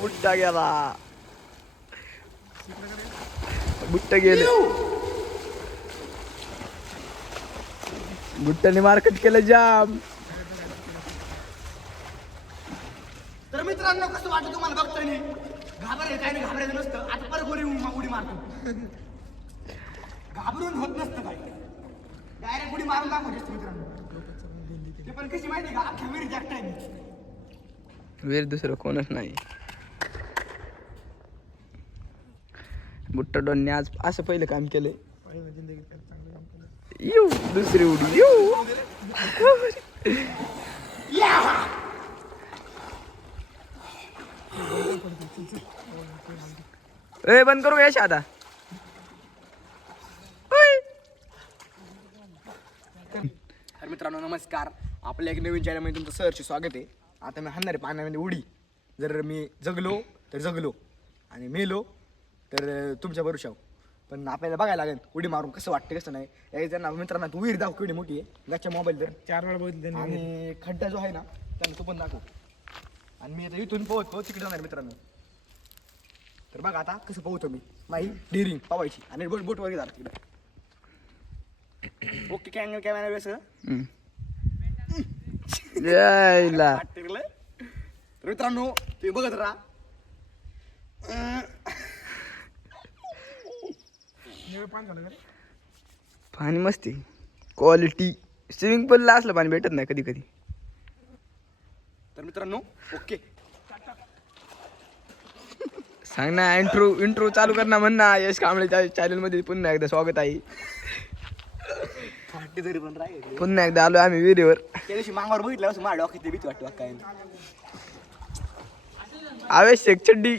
बुट्टा गेला. बुट्ट गेले. बुट्टाने मार्केट केलं जाम. तर मित्रांनो कसं वाटतं तुम्हाला बघताना? घाबरायचं काय नाही, घाबरायचं नसतं. आता परत उडी मारतो. घाबरून होत नसतं काय, डायरेक्ट उडी मारून दाखवायची असते मित्रांनो. ते पण कशी माहिती का, अख्ख्या विहिरीत एकटा आहे. वीर दुसरं कोणच नाही. बुट्टा डॉनने आज असं पहिलं काम केलंय. येऊ दुसरी उडी येऊ. ए बंद करू यश आता. तर मित्रांनो नमस्कार, आपल्या एक नवीन चॅनलमध्ये तुमचं सहर्ष स्वागत आहे. आता मी हाणणार आहे पाण्यामध्ये उडी. जर मी जगलो तर जगलो आणि मेलो तर तुमच्या भरोशावर. पण आपल्याला बघायला लागेल उडी मारून कसं वाटतं कसं नाही. एक जण मित्रांना तू विहीर दाखव केवढी मोठी आहे. गच्च्या मोबाईल तर 4 वेळा बघितलं आणि खड्डा जो आहे ना त्यांना तो पण दाखव. आणि मी आता इथून पोहतो तिकडे जाणार मित्रांनो. तर बघा आता कसं पोहतो मी. माही डेअरिंग पावायची आणि बोट वगैरे झालं तिकडे. ओके कॅमेरा व्यवस्थित यायला. तर मित्रांनो तुम्ही बघत राहा. पाणी मस्ती क्वालिटी. स्विमिंग पूलला असलं पाणी भेटत नाही कधी कधी. तर मित्रांनो ओके सांग ना. इंट्रो चालू कर ना. म्हण ना. यश कांबळेच्या चॅनल मध्ये पुन्हा एकदा स्वागत आहे. तरी पण राहील. पुन्हा एकदा आलो आम्ही विहिरीवर. त्या दिवशी मागावर बघितलं असं माझ्या डोक्यात भीती वाटते काय. आवश्यक चड्डी.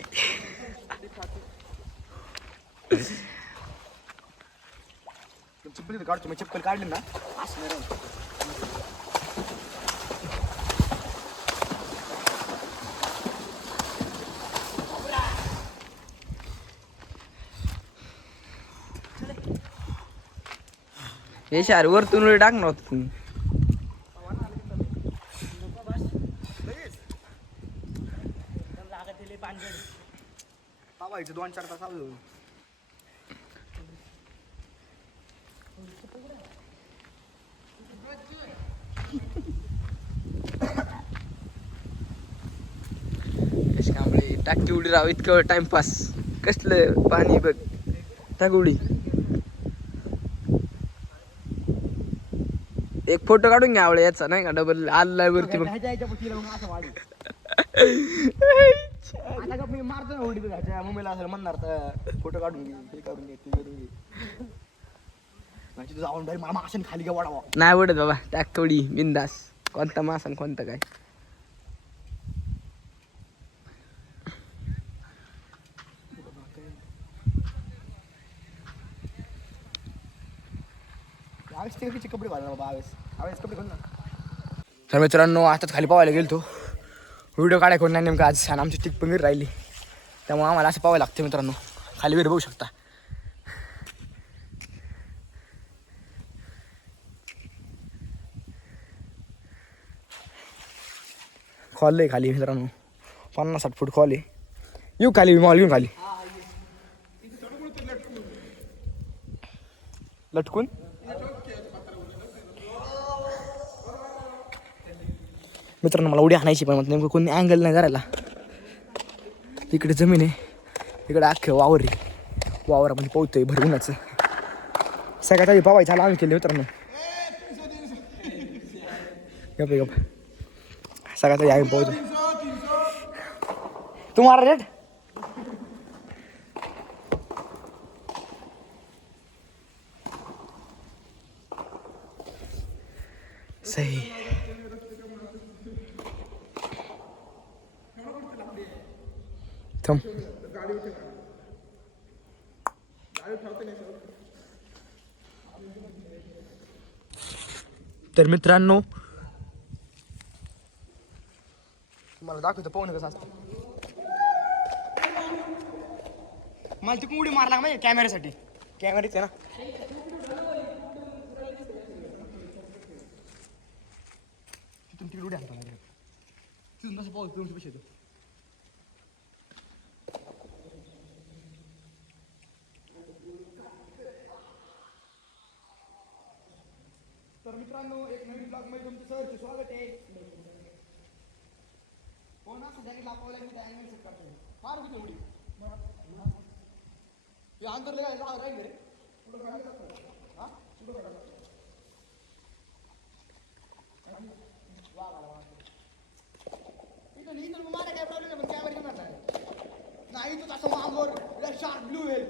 चप्पल काढतो मी. चप्पल काढली ना असं नाही राहत. यश यार वरतून उडी टाकणार होता तुम्ही. पावायचं 2-4 तास आलो. यश कांबळे टाकी उडी राव. इतकं टाइमपास. कसलं पाणी बघ. टाक उडी. एक फोटो काढून घ्या आवळे याचा नाही का. डबल आलाय वरती बघ. आता का मी मारतो ना उडी बघायच्या मम्मीला असं म्हणणार तर फोटो काढून घे, हे करून घे, ते करून घे. जाऊन बाई मामा असं खाली गेला वाढावा. नाही आवडत बाबा. टाक थोडी बिंदास. कोणता मासा आणि कोणता काय. कपडे घाल बाबा. आवेस कपडे घाल ना. तर मित्रांनो आताच खाली पावायला गेलतो. व्हिडिओ काढाय कोण नाही नेमकं आज. आणि आमची टिक पण राहिली त्यामुळे आम्हाला असं पाहावं लागतं मित्रांनो. खाली विहीर बघू शकता. खोल आहे खाली मित्रांनो. 50-60 फूट खोल आहे. येऊ खाली मॉल येऊन खाली लटकून. मित्रांनो मला उडी आणायची पण नेमकं कोणी अँगल नाही करायला. इकडे जमीन आहे. इकडे अख्खे वावर आहे. वावरामध्ये पोहतोय भरवूनच. सगळ्यात आधी पावायचा आला आम्ही केले मित्रांनो. गप गप. सगळ्यात आधी आम्ही पोहतोय. तुम्हाला रेट सही. थांब. तर मित्रांनो तुम्हाला दाखवतो पोहणं कसं असतं. मला तिकडून उडी मारला माहिती कॅमेऱ्यासाठी. कॅमेऱ्याच आहे ना. तिथून तिकडे उडी आणतो. तिथून कसं पाऊस दोनशे पैसे येतो. तर मित्रांनो एक नवीन ब्लॉग मध्ये तुमचं सहर्ष स्वागत आहे. कोण असं जॅकेट लापवलं मी त्या अँगल सेट करतो. फार किती एवढी हे अंतरले काय राहील रे हा इथं नाही तर मारा काय प्रॉब्लेम आहे पण कॅमेरा घेणार नाही तू असं मागवर शार्प ब्लू वेल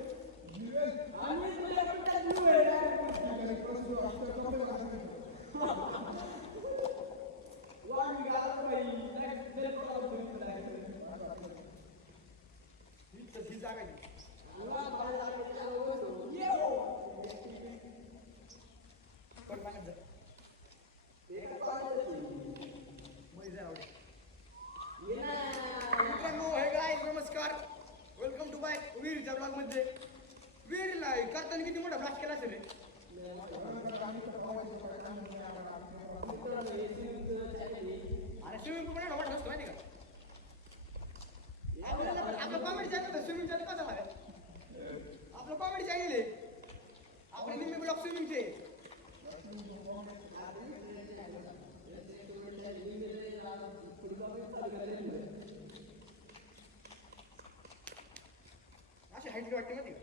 नमस्कार वेलकम टू बाय वीरच्या ब्लॉग मध्ये. वीरला करताना किती मोठा ब्लॉग केला असेल रे. अरे स्विमिंग पूल मोठा नसतो माहिती का. आपलं कॉमेडी चॅनल स्विमिंग चॅनल कसं आहे आपलं कॉमेडी चॅनल आहे. आपले निम्मे ब्लॉग स्विमिंगचे. अशी हाईट वाटते माहिती का.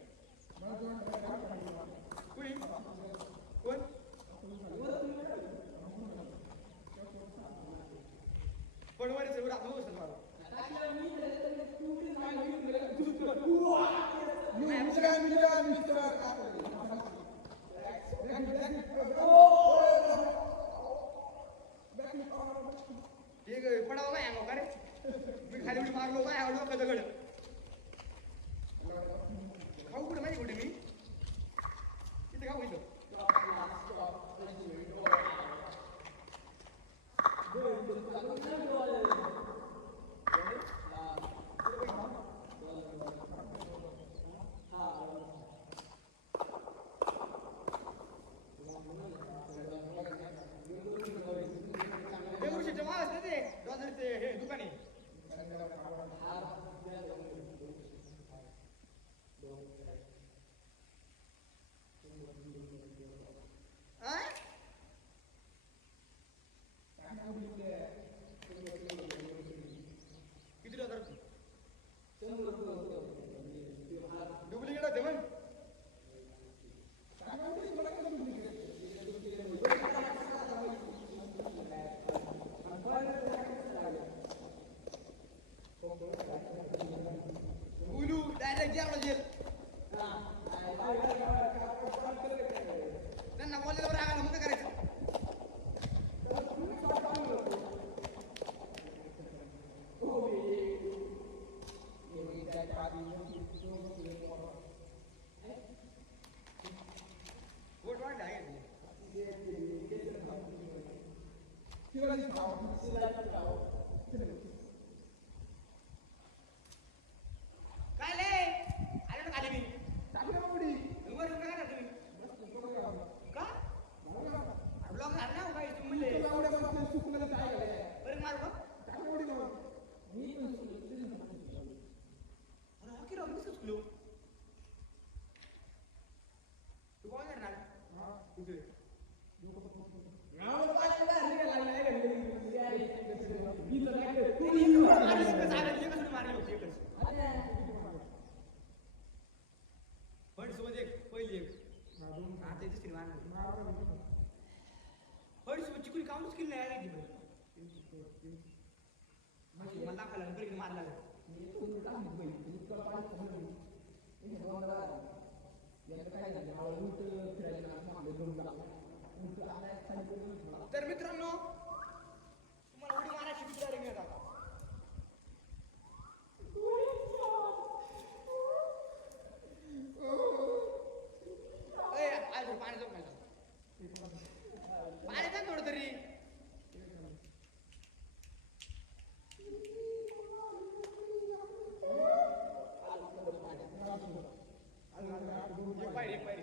कुणी कोण पडवारीचं एवढं आपलं बसत मला ठीक आहे पडावा काय अंगावर का रे. मी खाली उडी मारलो काय आवडलो का दगड खाऊ कुठे माहिती कुठे मी तिथे खाऊ इथं. माल असते ते डॉलरचे हे दुकाने. किती हजार डुप्लिकेट होते मग. उलू डायरेक्ट जेवढं जेल त्यांना बोलल्यावर आगायला मग करायचं. वोट वाढले आहे काय ले आले ना खाली मी वर उभे करा तुम्ही का ब्लॉग झाला ना काय तुम्ही म्हणले बरं मारू का अरे हॉकी राहून दिसत तुला तू कोण करणार कुठे सोबत एक पहिली एक आता दुसरी मारणार सोबत चिकून काऊनच केली नाही मला दाखवला बरं मारला तर मित्रांनो तुम्हाला उडी मारायची विचार मिळतात. पाण्याचा थोडं तरी एक पायरी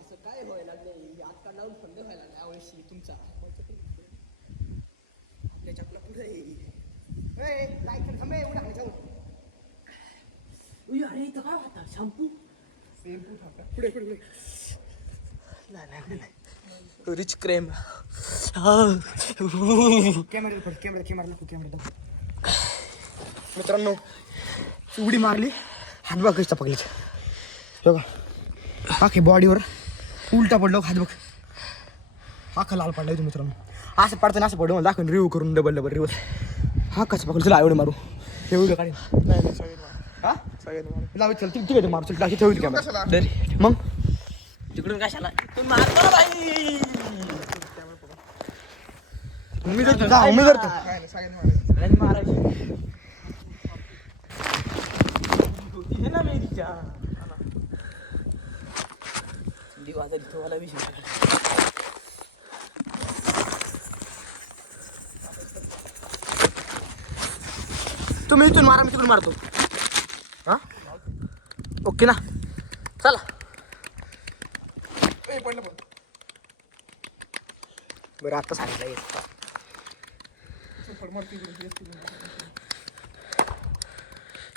असं काय व्हायला लागलंय आता लावून थंड व्हायला लागला यावेळेस तुमचा आपल्या चपला पुढे अरे इथं काय होता शॅम्पू पुढे पुढे पुढे रिच क्रेम कॅमेरा मित्रांनो उडी मारली हात बघ कशी पकडली बघा आखे बॉडीवर उलटा पडलो हात बघ आखा लाल पडला इथून मित्रांनो असं पडताना असं पडून दाखवून रिव्ह्यू करून डबल रिवर्स हा कसं पकडलं चला एवढं मारू एवढं काढेल हा लावत चल तिकडे मारू चल ठेवली कॅमेरा मग तिकडून कशाला तू मारतो ना बाई मी धरतो जा मी धरतो सगळ्यांनी मारायची हे ना मेरीच्या दिवाळी ठेवायला विषय तुम्ही इथून मारा मी तिकडून मारतो हा ओके ना चला बरं आता सांगितलं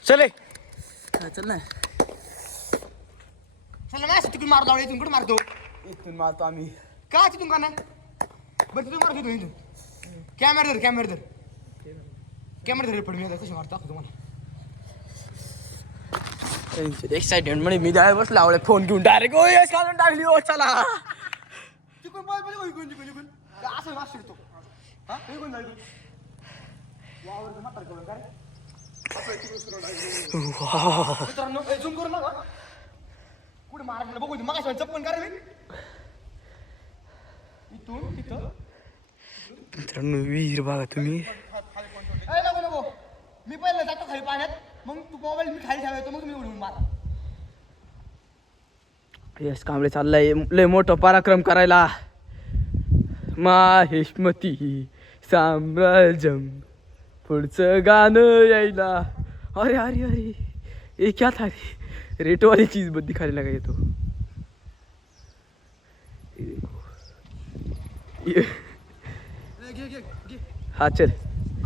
चले चल ना चला मला नाही तिकडून मारतो इथून कुठं मारतो इथून मारतो आम्ही. का तिथून का नाही बरं तिथून मारतो इथून कॅमेरा धर पड मी कशी मारतो तुम्हाला एक्साइटेड म्हणे मी जाय बसला आवडे फोन घेऊन डायरेक्ट ओ यस घालून टाकली ओ चला. तिकडून तिकडून असं मार शिरतो हा कोण जाईल वावरचं म्हातार करून काय मित्रांनो झूम करू नका कुठे मारायला बघू मग चप्पन करा इथून तिथं मित्रांनो विहीर बघा तुम्ही. नको मी पहिलं जातो खाली पाण्यात मग तू मोबाईल मी खाली ठेवायचो मग मी उडवून मारा. यस कांबळे चाललाय लय मोठं पराक्रम करायला. माहेशमती साम्राज्यम पुढचं गाणं यायला. अरे अरे अरे हे क्या था रेटवाली चीज बद्दी खाली लगा येतो. हा चल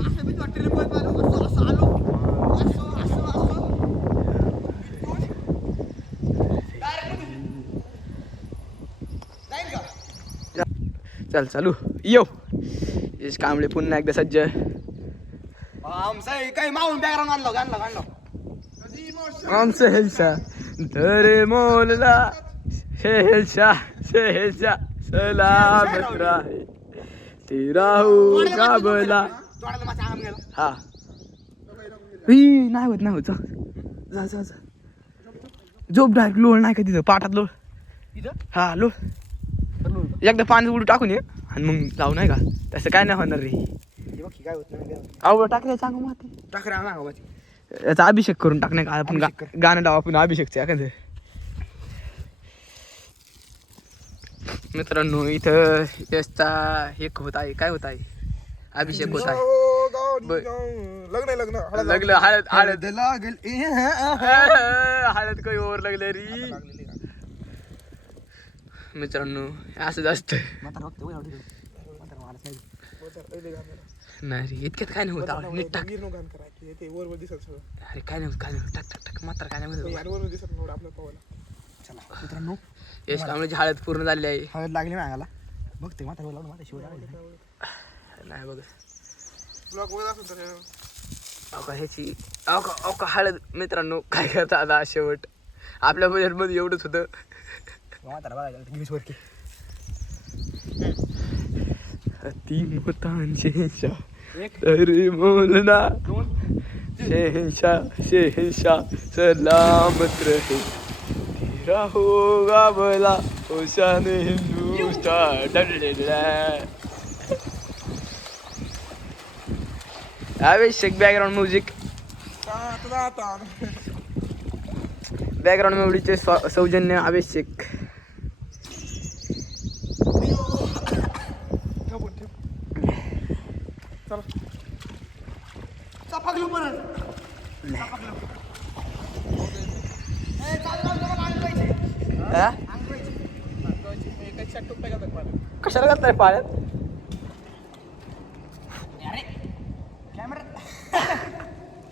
असं मी वाटलं असं आलो चल चालू येऊ. यश कांबळे पुन्हा एकदा सज्ज. काही मावून बॅकग्राऊंड आणलं आमचं हेलशा धरे मोलला शेहलशा सलामत राहे ते राहू गाबला. हा नाही होत जा जा जा झोप डायरेक्ट लोळ नाही का तिथं पाठात लोळ. हा लोळ एकदा पाणी उडू टाकून ये आणि मग जाऊ नाही का तसं काय नाही होणार रे. काय होत नाही आवड टाकलं चांगलं माती टाकरा याचा अभिषेक करून टाकणे का आपण गाणं डाव आपण अभिषेकचं एखादं. मित्रांनो इथं यशचा एक होत आहे काय होत आहे अभिषेक होत आहे. लग्न हळद लागेल हळद काही ओर लागलं री. मित्रांनो असंच असतं नाही रे इतक्यात काय नाही होत. नीट टाक अरे काय नाही होत टाक टाक टाक मात्र काय नाही मित्रांनो यश कांबळेची हळद पूर्ण झाली आहे. हळद लागली मागाला बघते म्हातारा लावून माझ्या शिवाय नाही बघ अवका ह्याची अवका हळद. मित्रांनो काय करता आता शेवट आपल्या बजेटमध्ये एवढंच होतं. म्हातारा बघायला गिरीश वरती ती मोतांशेषा तरी मोलना शेहनशा सलामत रहे तेरा हो गाबला ओशान हिंदुस्तान. आवश्यक बॅकग्राऊंड म्युझिक बॅकग्राऊंड म्युझिकचे सौजन्य आवश्यक. कशाला घालताय पाण्यात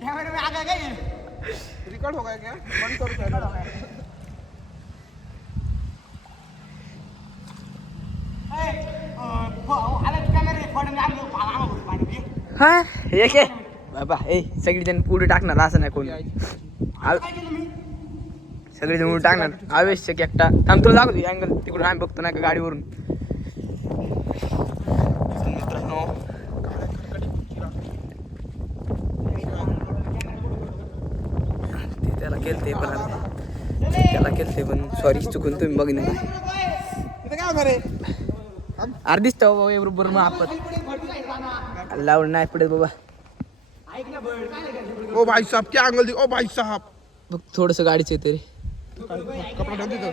कॅमेरा में आगा गए रिकॉर्ड हो गया क्या बंद करो हा एक आहे बाबा ए सगळीजण पुढे टाकणार असं नाही कोणी सगळेजण पुढे टाकणार आवश्यक एकटा थांब तुला दाखवतो अँगल तिकडून आम्ही बघतो नाही का गाडीवरून. मित्रांनो ते त्याला केलते पण सॉरी चुकून तुम्ही बघणे अरे दिसतं बाबा बरोबर मग आपण लावून नाही पडेल बाबा. ओ भाई साहब क्या एंगल दी ओ भाई साहब बघ थोडंसं गाडीचं येते रे. कपडा ठेव तिथं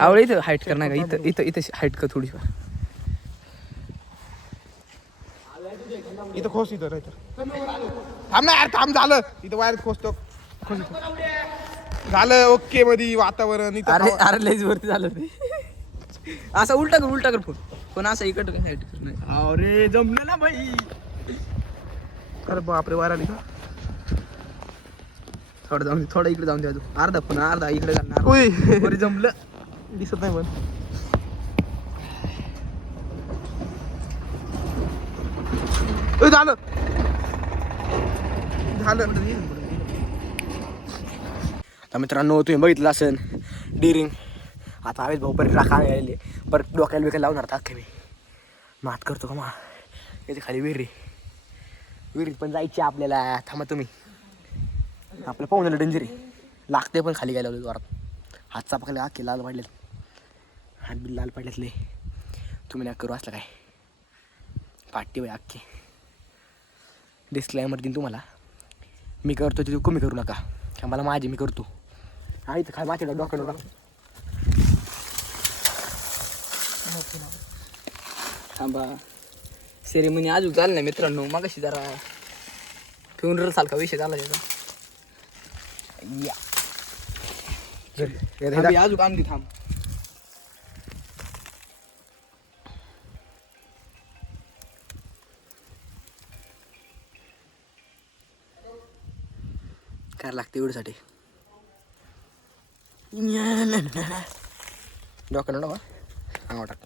आवड इथं हाईट कर नाही का इथं हाईट कर थोडी. इथं खोस इथं नाही तर थांब ना यार थांब झालं इथं वायर खोसतो खोस झालं ओके मध्ये वातावरण इथं अरे अरे लईच वरती झालं ते. असं उलटा कर पण असं इकडं काय हाईट कर नाही. अरे जमलं ना बाई. अरे बापरे वायर आली का थोडं जाऊन थोडं इकडे जाऊन द्या तू अर्धा पुन्हा अर्धा इकडे जाणार बरी जमलं दिसत नाही पण झालं तर मित्रांनो तुम्ही बघितलं असेल डिरिंग आता हवेत भाऊ परत राखा आले परत डोक्याला बिकायला लावणार अख्खे मी मात करतो का मा याच्या खाली विहिरीत पण जायची आपल्याला थांबा तुम्ही आपलं पाहून झालं डेंजर आहे लागते पण खाली गेल्या जोरात हात चापकले अख्खे लाल पडलेत हात बिल लाल पडलेतले तुम्ही नाही करू असलं काय पाठी बाई अख्खी डिस्क्लायमर देईन तुम्हाला मी करतो ते कमी करू नका का मला माझी मी करतो आहे तर खाली माझ्या डोक्याला थांबा सेरेमनी अजून झालं नाही मित्रांनो मगाशी जरा फ्युनरल सारखा विषय झाला त्याचा अजून काम दे थांब काय लागते एवढ्यासाठी डोक्याला डोबा अंगावर टाक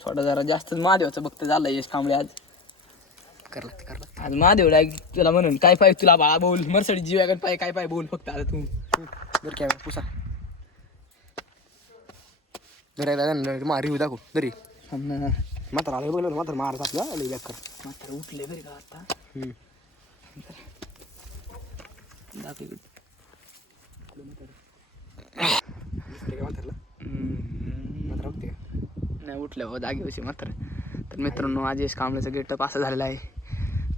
थोडा जरा जास्त महादेवाचं बघतं झालं यश कांबळे आज कर लागते आज महादेव डायरेक्ट तुला म्हणून काय पाहिजे तुला बाळा बोल मरसडी जीवागण पाय काय पाय बोल फक्त आता तू बरं काय पुसा दर मा रिव्ह्यू दाखव दरी म्हातारा आलं बघलं म्हातारा मारत आपला लई बॅक कर मात्र उठले बरे का आता दाखव इकडे. म्हातारा बघते नाही उठल्या हो जागे बशी मात्र तर मित्रांनो आज यश कांबळेचा गेटअप असा झालेला आहे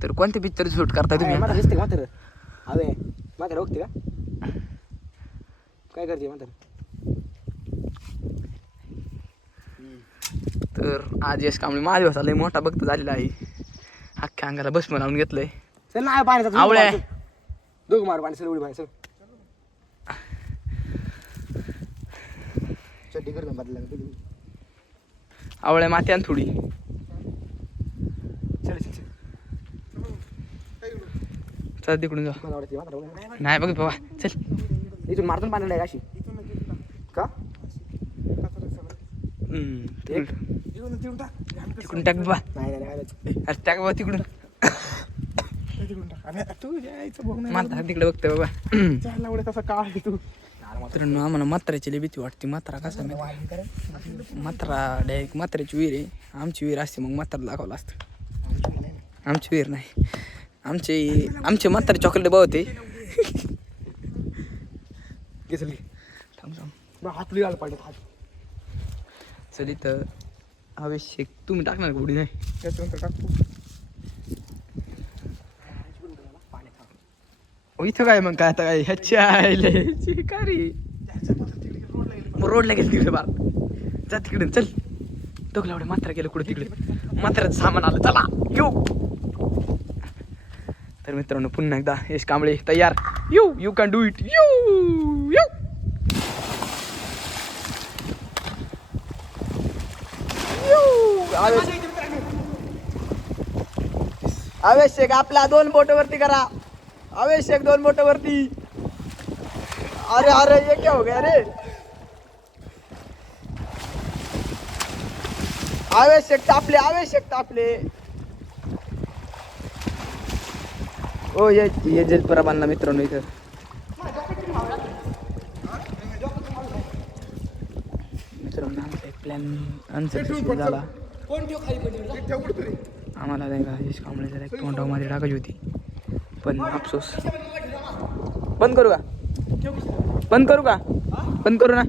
तर कोणते पिक्चर शूट करता तुम्ही म्हातारा दिसते का म्हातारा हवे म्हातारा बघते का काय करते म्हातारा तर आज यश कांबळे महादेवाचा लय मोठा भक्त झालेला आहे अख्ख्या अंगाला भस्म लावून घेतलंय चल ना पाण्याचा आवळ्या दोघं मार पाणी चल उडी पाणी चल चड्डी कर बदला आवळ्या मात्यान थोडी चल चल चल तिकडून जा मला आवडते म्हातारा नाही बघ बाबा चल इथून मारतून पाणी अशी का तिकडून टाक बाबा नाही अरे टाक बाबा तिकडून म्हातारा तिकडे बघतोय बाबा मित्रांनो आम्हाला म्हाताऱ्याची लई भीती वाटते म्हातारा कसा म्हातारा डायरेक्ट म्हाताऱ्याची विहीर आहे आमची विहीर असते मग म्हातारा दाखवलं असतं आमची विहीर नाही आमचे म्हातारे चॉकलेट डबा होते घेतली थांब हात लिहायला पाहिजे हात चल इथं आवश्यक तुम्ही टाकणार का उडी नाही त्याच्यानंतर टाकतो इथं काय मग काय आता काय ह्याच्या रोडला गेलं तिकडे बार जा तिकडे चल तो एवढे मात्रा गेलं कुठे तिकडे मात्राचं सामान आलं चला येऊ तर मित्रांनो पुन्हा एकदा यश कांबळे तयार you can do it you आवश्यक आपला 2 बोट वरती करा आवश्यक 2 बोट वरती अरे अरे ये क्या हो गया रे आवश्यक तापले ओ ये जलपुरा बांधला मित्रांनो इथं मित्रांनो आमचा एक प्लॅन अनसक्सेसफुल झाला आम्हाला नाही का यश कांबळेच्या तोंडामध्ये टाकायची होती पण अफसोस बंद करू का बंद करू ना